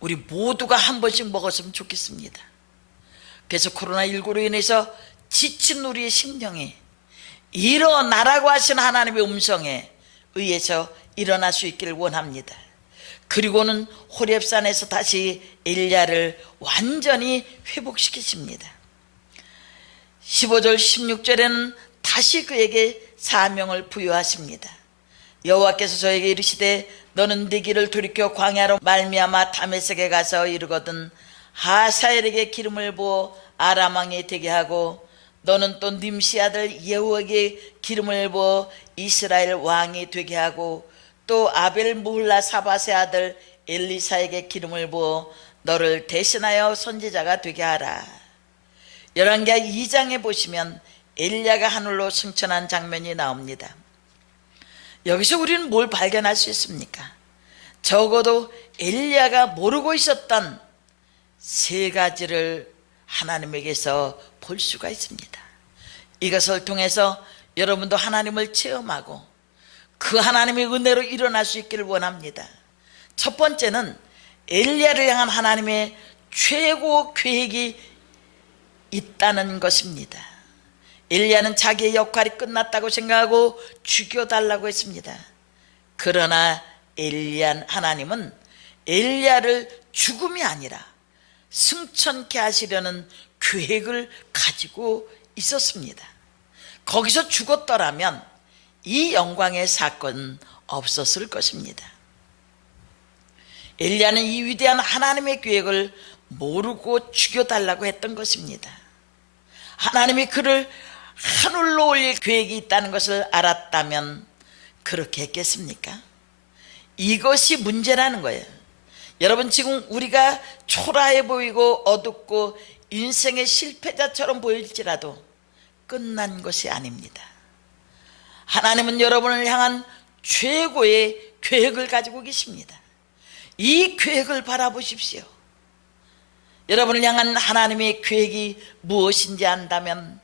우리 모두가 한 번씩 먹었으면 좋겠습니다. 그래서 코로나19로 인해서 지친 우리의 심령이 일어나라고 하신 하나님의 음성에 의해서 일어날 수 있기를 원합니다. 그리고는 호렙산에서 다시 엘리야를 완전히 회복시키십니다. 15절 16절에는 다시 그에게 사명을 부여하십니다. 여호와께서 저에게 이르시되 너는 네 길을 돌이켜 광야로 말미암아 다메섹에 가서 이르거든 하사엘에게 기름을 부어 아람 왕이 되게 하고 너는 또 님시 아들 예후에게 기름을 부어 이스라엘 왕이 되게 하고 또 아벨 무훌라 사밧의 아들 엘리사에게 기름을 부어 너를 대신하여 선지자가 되게 하라. 열왕기하 2장에 보시면 엘리야가 하늘로 승천한 장면이 나옵니다. 여기서 우리는 뭘 발견할 수 있습니까? 적어도 엘리야가 모르고 있었던 세 가지를 하나님에게서 볼 수가 있습니다. 이것을 통해서 여러분도 하나님을 체험하고 그 하나님의 은혜로 일어날 수 있기를 원합니다. 첫 번째는 엘리야를 향한 하나님의 최고 계획이 있다는 것입니다. 엘리야는 자기의 역할이 끝났다고 생각하고 죽여달라고 했습니다. 그러나 하나님은 엘리야를 죽음이 아니라 승천케 하시려는 계획을 가지고 있었습니다. 거기서 죽었더라면 이 영광의 사건은 없었을 것입니다. 엘리야는 이 위대한 하나님의 계획을 모르고 죽여달라고 했던 것입니다. 하나님이 그를 하늘로 올릴 계획이 있다는 것을 알았다면 그렇게 했겠습니까? 이것이 문제라는 거예요. 여러분, 지금 우리가 초라해 보이고 어둡고 인생의 실패자처럼 보일지라도 끝난 것이 아닙니다. 하나님은 여러분을 향한 최고의 계획을 가지고 계십니다. 이 계획을 바라보십시오. 여러분을 향한 하나님의 계획이 무엇인지 안다면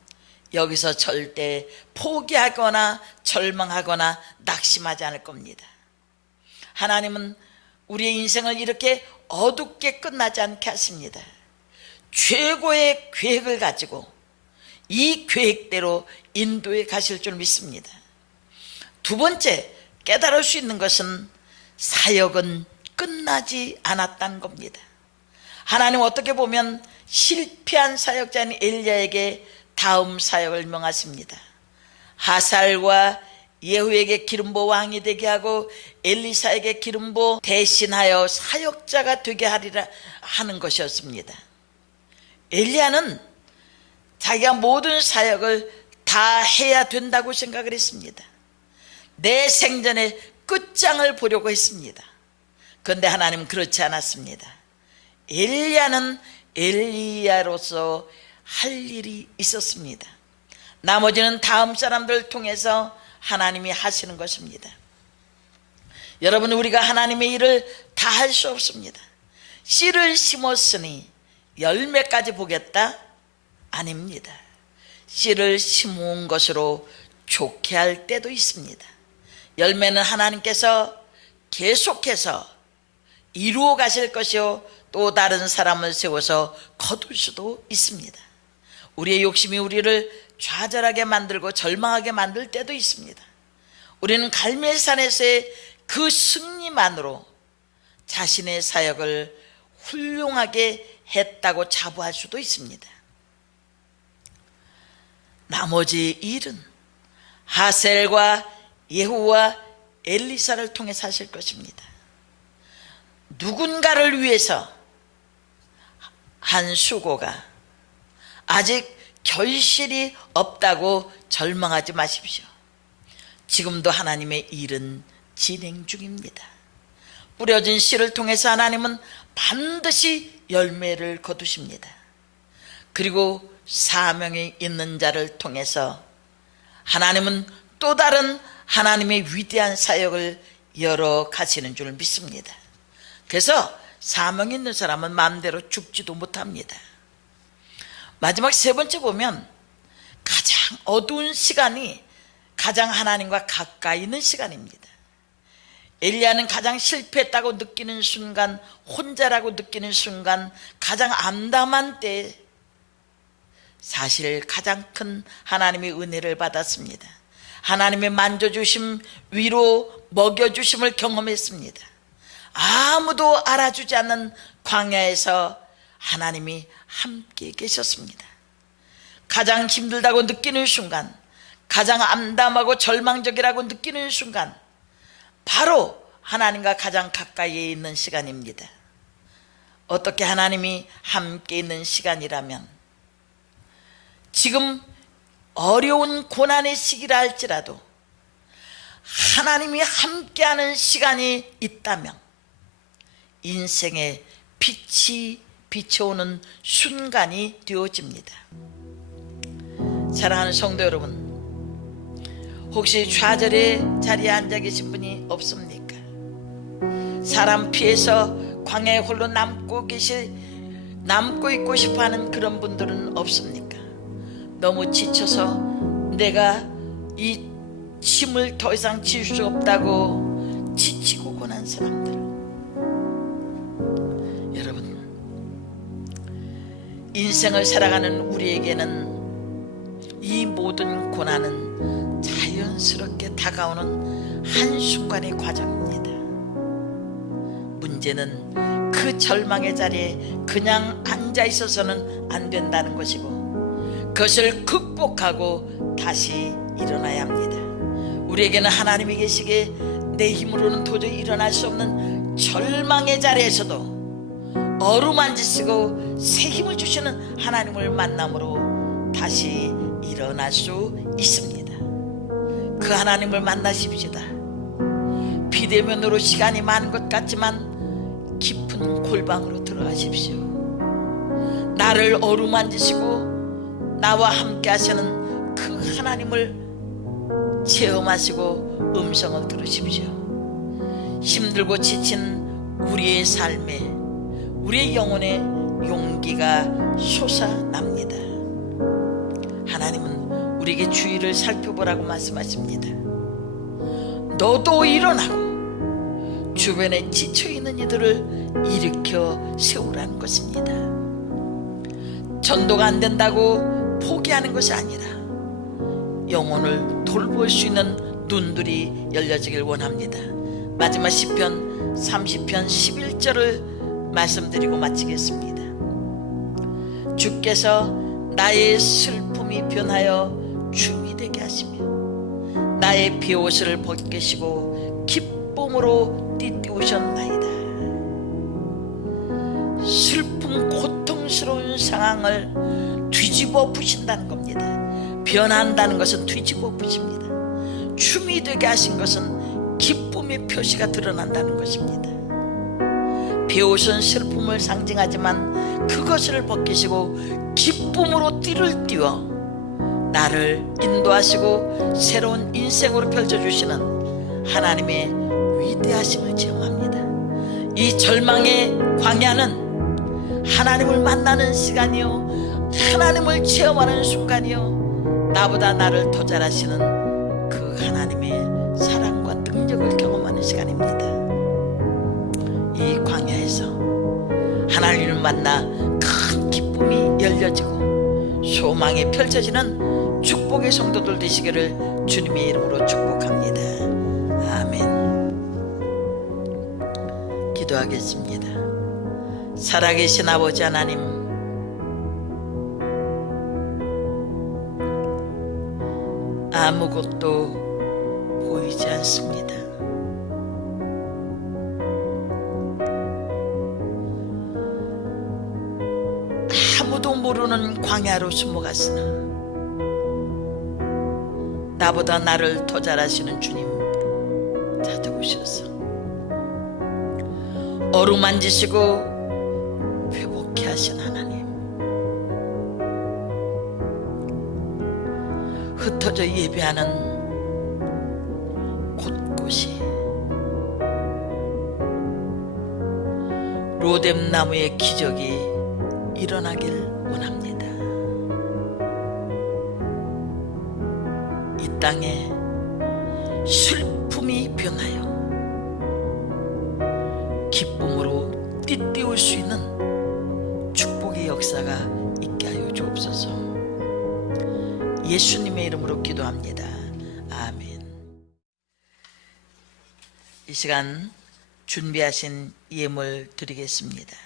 여기서 절대 포기하거나 절망하거나 낙심하지 않을 겁니다. 하나님은 우리의 인생을 이렇게 어둡게 끝나지 않게 하십니다. 최고의 계획을 가지고 이 계획대로 인도해 가실 줄 믿습니다. 두 번째, 깨달을 수 있는 것은 사역은 끝나지 않았다는 겁니다. 하나님 어떻게 보면 실패한 사역자인 엘리야에게 다음 사역을 명하십니다. 하살과 예후에게 기름부 왕이 되게 하고 엘리사에게 기름부 대신하여 사역자가 되게 하리라 하는 것이었습니다. 엘리야는 자기가 모든 사역을 다 해야 된다고 생각을 했습니다. 내 생전에 끝장을 보려고 했습니다. 그런데 하나님은 그렇지 않았습니다. 엘리야는 엘리야로서 할 일이 있었습니다. 나머지는 다음 사람들을 통해서 하나님이 하시는 것입니다. 여러분, 우리가 하나님의 일을 다 할 수 없습니다. 씨를 심었으니 열매까지 보겠다? 아닙니다. 씨를 심은 것으로 좋게 할 때도 있습니다. 열매는 하나님께서 계속해서 이루어 가실 것이요, 또 다른 사람을 세워서 거둘 수도 있습니다. 우리의 욕심이 우리를 좌절하게 만들고 절망하게 만들 때도 있습니다. 우리는 갈멜산에서의 그 승리만으로 자신의 사역을 훌륭하게 했다고 자부할 수도 있습니다. 나머지 일은 하셀과 예후와 엘리사를 통해서 하실 것입니다. 누군가를 위해서 한 수고가 아직 결실이 없다고 절망하지 마십시오. 지금도 하나님의 일은 진행 중입니다. 뿌려진 씨를 통해서 하나님은 반드시 열매를 거두십니다. 그리고 사명이 있는 자를 통해서 하나님은 또 다른 하나님의 위대한 사역을 열어 가시는 줄 믿습니다. 그래서 사명 있는 사람은 마음대로 죽지도 못합니다. 마지막 세 번째 보면 가장 어두운 시간이 가장 하나님과 가까이 있는 시간입니다. 엘리야는 가장 실패했다고 느끼는 순간, 혼자라고 느끼는 순간, 가장 암담한 때 사실 가장 큰 하나님의 은혜를 받았습니다. 하나님의 만져주심, 위로 먹여주심을 경험했습니다. 아무도 알아주지 않는 광야에서 하나님이 함께 계셨습니다. 가장 힘들다고 느끼는 순간, 가장 암담하고 절망적이라고 느끼는 순간, 바로 하나님과 가장 가까이에 있는 시간입니다. 어떻게 하나님이 함께 있는 시간이라면, 지금 어려운 고난의 시기라 할지라도 하나님이 함께하는 시간이 있다면 인생의 빛이 비춰오는 순간이 되어집니다. 사랑하는 성도 여러분, 혹시 좌절의 자리에 앉아 계신 분이 없습니까? 사람 피해서 광야에 홀로 남고 있고 싶어하는 그런 분들은 없습니까? 너무 지쳐서 내가 이 짐을 더 이상 질 수 없다고 지치고 고난 사람들, 여러분, 인생을 살아가는 우리에게는 이 모든 고난은 자연스럽게 다가오는 한순간의 과정입니다. 문제는 그 절망의 자리에 그냥 앉아 있어서는 안 된다는 것이고, 그것을 극복하고 다시 일어나야 합니다. 우리에게는 하나님이 계시기에 내 힘으로는 도저히 일어날 수 없는 절망의 자리에서도 어루만지시고 새 힘을 주시는 하나님을 만남으로 다시 일어날 수 있습니다. 그 하나님을 만나십시다. 비대면으로 시간이 많은 것 같지만 깊은 골방으로 들어가십시오. 나를 어루만지시고 나와 함께 하시는 그 하나님을 체험하시고 음성을 들으십시오. 힘들고 지친 우리의 삶에, 우리의 영혼에 용기가 솟아납니다. 하나님은 우리에게 주위를 살펴보라고 말씀하십니다. 너도 일어나고 주변에 지쳐있는 이들을 일으켜 세우라는 것입니다. 전도가 안 된다고 포기하는 것이 아니라 영혼을 돌볼 수 있는 눈들이 열려지길 원합니다. 마지막 시편 30편 11절을 말씀드리고 마치겠습니다. 주께서 나의 슬픔이 변하여 춤이 되게 하시며 나의 비옷을 벗기시고 기쁨으로 띠띠우셨나이다. 슬픔 고통스러운 상황을 뒤집어 부신다는 겁니다. 변한다는 것은 뒤집어 부십니다. 춤이 되게 하신 것은 기쁨의 표시가 드러난다는 것입니다. 비옷은 슬픔을 상징하지만 그것을 벗기시고 기쁨으로 띠를 띄워 나를 인도하시고 새로운 인생으로 펼쳐주시는 하나님의 위대하심을 체험합니다. 이 절망의 광야는 하나님을 만나는 시간이요, 하나님을 체험하는 순간이요, 나보다 나를 더 잘하시는 그 하나님의 사랑과 능력을 경험하는 시간입니다. 이 광야에서 하나님을 만나 큰 기쁨이 열려지고 소망이 펼쳐지는 축복의 성도들 되시기를 주님의 이름으로 축복합니다. 아멘. 기도하겠습니다. 살아계신 아버지 하나님, 아무것도 보이지 않습니다. 아무도 모르는 광야로 숨어갔으나 나보다 나를 더 잘하시는 주님 찾아오셔서 어루만지시고 회복케 하신 하나님, 흩어져 예배하는 곳곳이 로뎀 나무의 기적이 일어나길 원합니다. 이 땅에 슬픔이 변하여 기쁨으로 띠띠울 수 있는 축복의 역사가 있게 하여 주옵소서. 예수님의 이름으로 기도합니다. 아멘. 이 시간 준비하신 예물 드리겠습니다.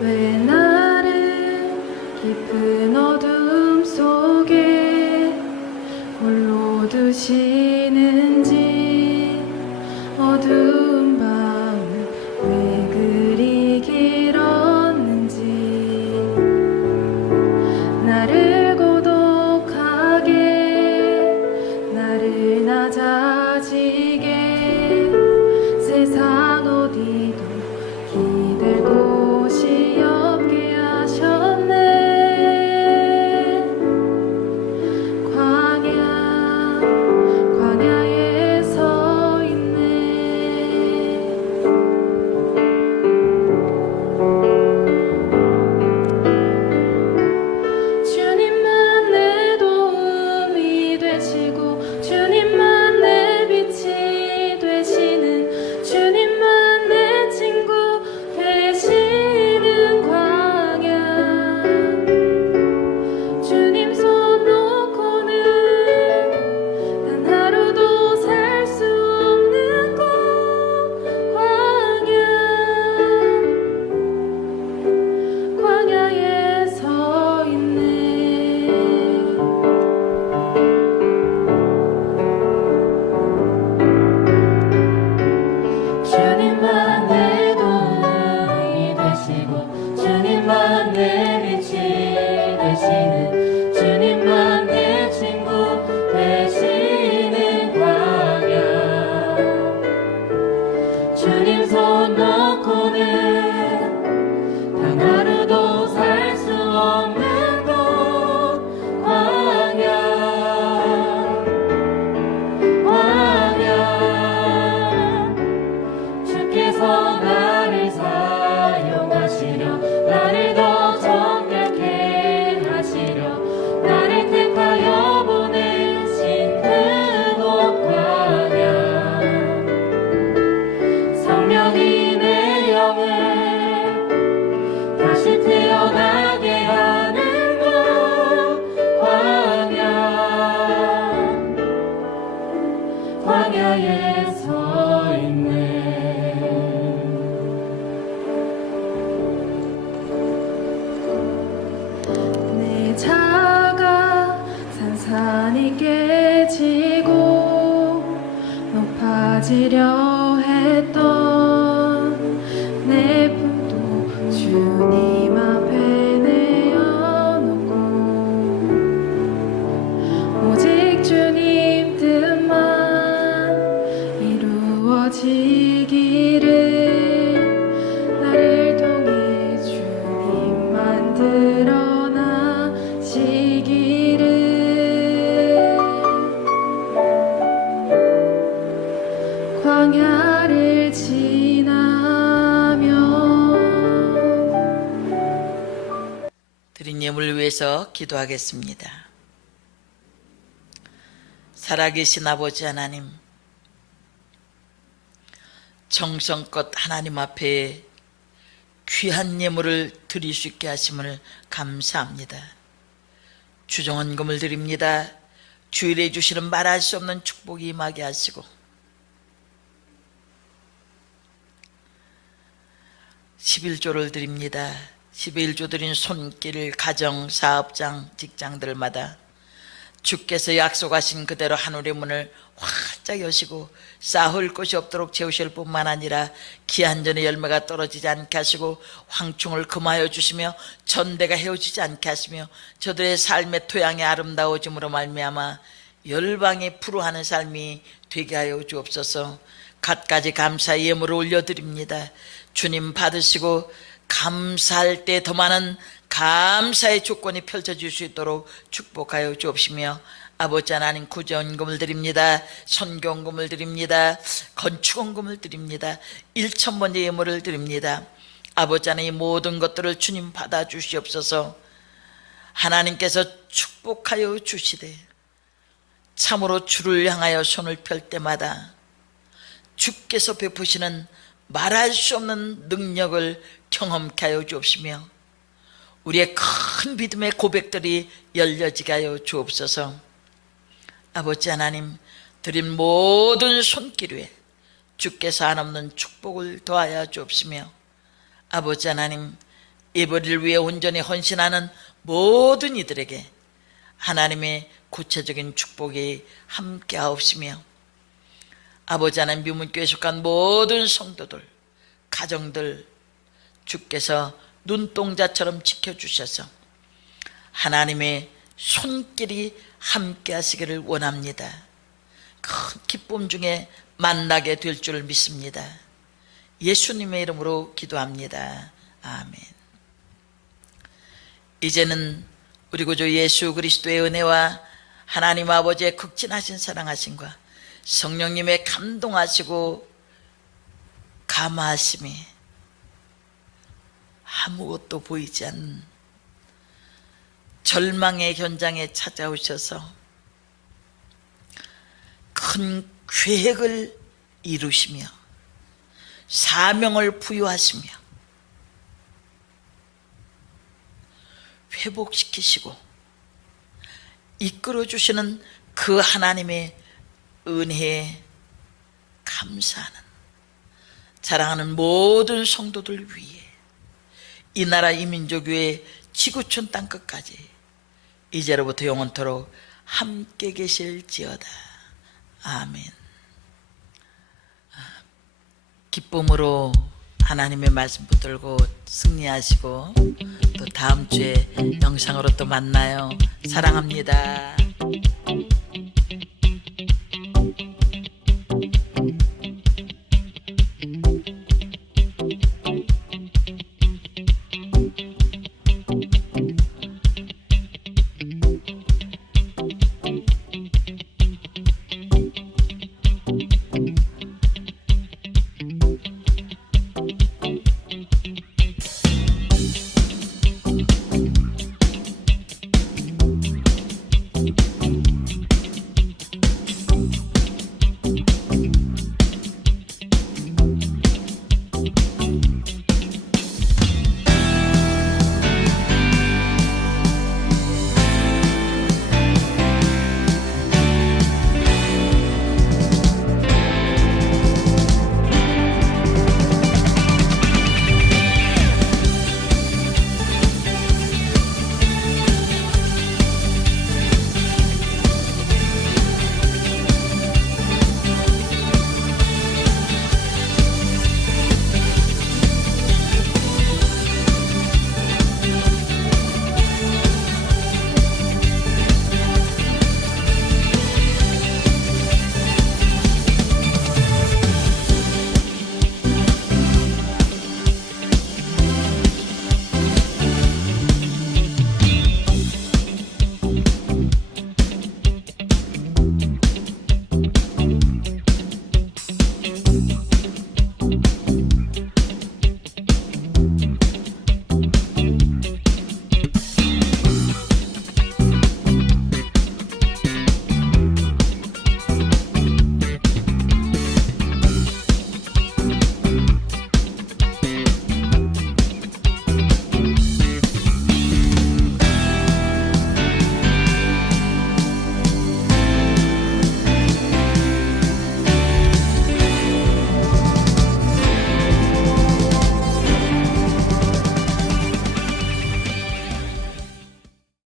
왜 나를 깊은 어둠 속에 홀로 두시는지 단 하루도 살 수 없는 곳 광야 주께서 나를 사용하시려 나를 더 정결케 하시려 나를 택하여 보내신 그곳 광야 성령이 내 영을 다시 태어나게 하는 곳 광야에 서 있네. 내 자가 산산이 깨지고 높아지려 했던 내 품도 주님 앞에 내어놓고 오직 주님 뜻만 이루어지기를 나를 통해 주님만 드러나시기를 광야를 지나며 드린 예물 위해서 기도하겠습니다. 살아계신 아버지 하나님, 정성껏 하나님 앞에 귀한 예물을 드릴 수 있게 하심을 감사합니다. 주정헌금을 드립니다. 주일에 주시는 말할 수 없는 축복이 임하게 하시고 11조를 드립니다. 11조 드린 손길, 가정, 사업장, 직장들마다 주께서 약속하신 그대로 하늘의 문을 활짝 여시고 쌓을 곳이 없도록 채우실 뿐만 아니라 기한전의 열매가 떨어지지 않게 하시고 황충을 금하여 주시며 전대가 헤어지지 않게 하시며 저들의 삶의 토양이 아름다워짐으로 말미암아 열방이 푸르하는 삶이 되게 하여 주옵소서. 갖가지 감사의 예물을 올려드립니다. 주님 받으시고 감사할 때 더 많은 감사의 조건이 펼쳐질 수 있도록 축복하여 주옵시며 아버지 하나님 구제헌금을 드립니다. 선교헌금을 드립니다. 건축헌금을 드립니다. 1,000번째 예물을 드립니다. 아버지 하나님 모든 것들을 주님 받아 주시옵소서. 하나님께서 축복하여 주시되 참으로 주를 향하여 손을 펼 때마다 주께서 베푸시는 말할 수 없는 능력을 경험케 하여 주옵시며 우리의 큰 믿음의 고백들이 열려지게 하여 주옵소서. 아버지 하나님, 드린 모든 손길 위에 주께서 한없는 축복을 더하여 주옵시며 아버지 하나님, 예배를 위해 온전히 헌신하는 모든 이들에게 하나님의 구체적인 축복이 함께 하옵시며 아버지 하나님, 묘문교회에 속한 모든 성도들, 가정들 주께서 눈동자처럼 지켜주셔서 하나님의 손길이 함께 하시기를 원합니다. 큰 기쁨 중에 만나게 될 줄 믿습니다. 예수님의 이름으로 기도합니다. 아멘. 이제는 우리 구주 예수 그리스도의 은혜와 하나님 아버지의 극진하신 사랑하심과 성령님의 감동하시고 감화하심이 아무것도 보이지 않는 절망의 현장에 찾아오셔서 큰 계획을 이루시며 사명을 부여하시며 회복시키시고 이끌어주시는 그 하나님의 은혜에 감사하는 사랑하는 모든 성도들 위해 이 나라 이 민족 위에 지구촌 땅끝까지 이제로부터 영원토록 함께 계실지어다. 아멘. 기쁨으로 하나님의 말씀 붙들고 승리하시고 또 다음 주에 영상으로 또 만나요. 사랑합니다.